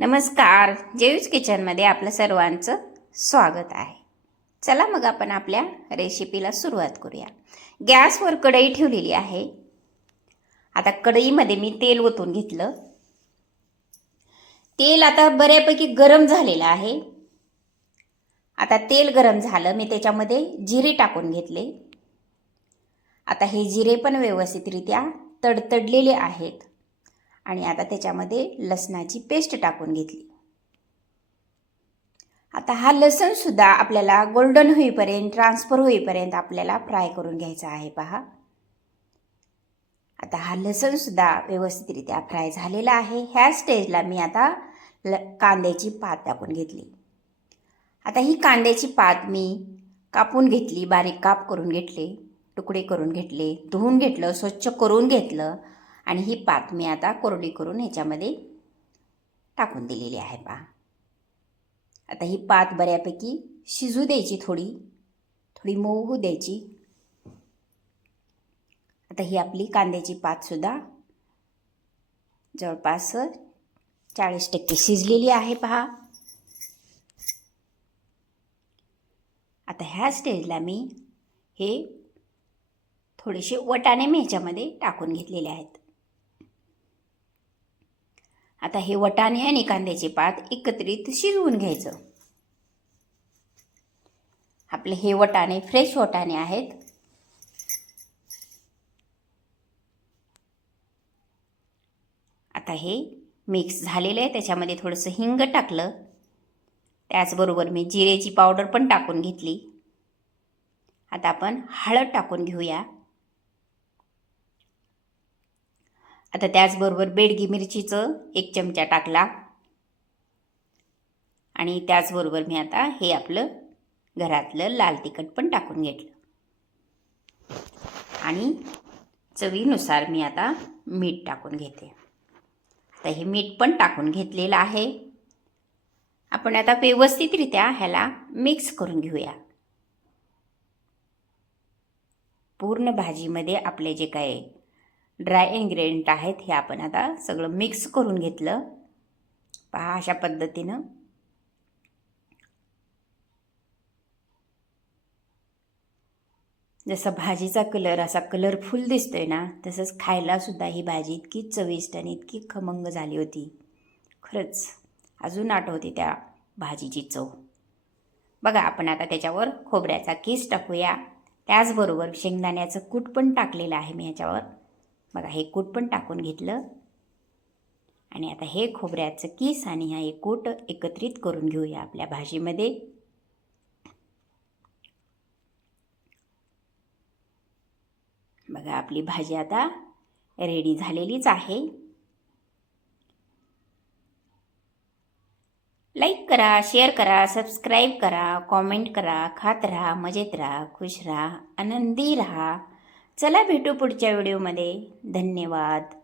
नमस्कार. जेयूज किचनमध्ये आपलं सर्वांचं स्वागत आहे. चला मग आपण आपल्या रेसिपीला सुरुवात करूया. गॅसवर कढई ठेवलेली आहे. आता कढईमध्ये मी तेल ओतून घेतलं. तेल आता बऱ्यापैकी गरम झालेलं आहे. आता तेल गरम झालं, मी त्याच्यामध्ये जिरे टाकून घेतले. आता हे जिरे पण व्यवस्थितरित्या तडतडलेले आहेत आणि आता त्याच्यामध्ये लसणाची पेस्ट टाकून घेतली. आता हा लसूण सुद्धा आपल्याला गोल्डन होईपर्यंत, ट्रान्सफर होईपर्यंत आपल्याला फ्राय करून घ्यायचा आहे. पहा, आता हा लसूण सुद्धा व्यवस्थितरित्या फ्राय झालेला आहे. ह्या स्टेजला मी आता कांद्याची पात टाकून घेतली. आता ही कांद्याची पात मी कापून घेतली, बारीक काप करून घेतले, तुकडे करून घेतले, धुवून घेतलं, स्वच्छ करून घेतलं आणि ही पात मी आता कोरडी करून ह्याच्यामध्ये टाकून दिलेली आहे. पहा, आता ही पात बऱ्यापैकी शिजू द्यायची, थोडी मऊ होऊ द्यायची. आता ही आपली कांद्याची पात सुद्धा जवळपास 40% शिजलेली आहे. पहा, आता ह्या स्टेजला मी हे थोडेसे वटाणे मी ह्याच्यामध्ये टाकून घेतलेले आहेत. आता हे वटाणे आणि कांद्याची पात एकत्रित शिजवून घ्यायचं. आपले हे वटाणे फ्रेश वटाणे आहेत. आता हे मिक्स झालेलं आहे. त्याच्यामध्ये थोडंसं हिंग टाकलं, त्याचबरोबर मी जिरेची पावडर पण टाकून घेतली. आता आपण हळद टाकून घेऊया. आता त्याचबरोबर बेडगी मिरचीचं 1 चमचा टाकला आणि त्याचबरोबर मी आता हे आपलं घरातलं लाल तिखट पण टाकून घेतलं आणि चवीनुसार मी आता मीठ टाकून घेते. आता हे मीठ पण टाकून घेतलेलं आहे. आपण आता व्यवस्थितरित्या ह्याला मिक्स करून घेऊया. पूर्ण भाजीमध्ये आपले जे काही ड्राय इन्ग्रेडियंट आहेत हे आपण आता सगळं मिक्स करून घेतलं. पहा, अशा पद्धतीनं जसा भाजीचा कलर असा कलरफुल दिसतोय ना, तसंच खायला सुद्धा ही भाजी इतकी चविष्ट आणि इतकी खमंग झाली होती. खरंच अजून आठवते त्या भाजीची चव. बघा, आपण आता त्याच्यावर खोबऱ्याचा किस टाकूया. त्याचबरोबर शेंगदाण्याचं कूट पण टाकलेलं आहे मी ह्याच्यावर. बघा, हे कूट पण टाकून घेतलं आणि आता हे खोबऱ्याचं किस आणि हे कूट एकत्रित करून घेऊया आपल्या भाजीमध्ये. बघा, आपली भाजी आता रेडी झालेलीच आहे. लाईक करा, शेअर करा, सबस्क्राईब करा, कॉमेंट करा. खात राहा, मजेत राहा, खुश राहा, आनंदी राहा. चला भेटू पुढच्या व्हिडिओमध्ये. धन्यवाद.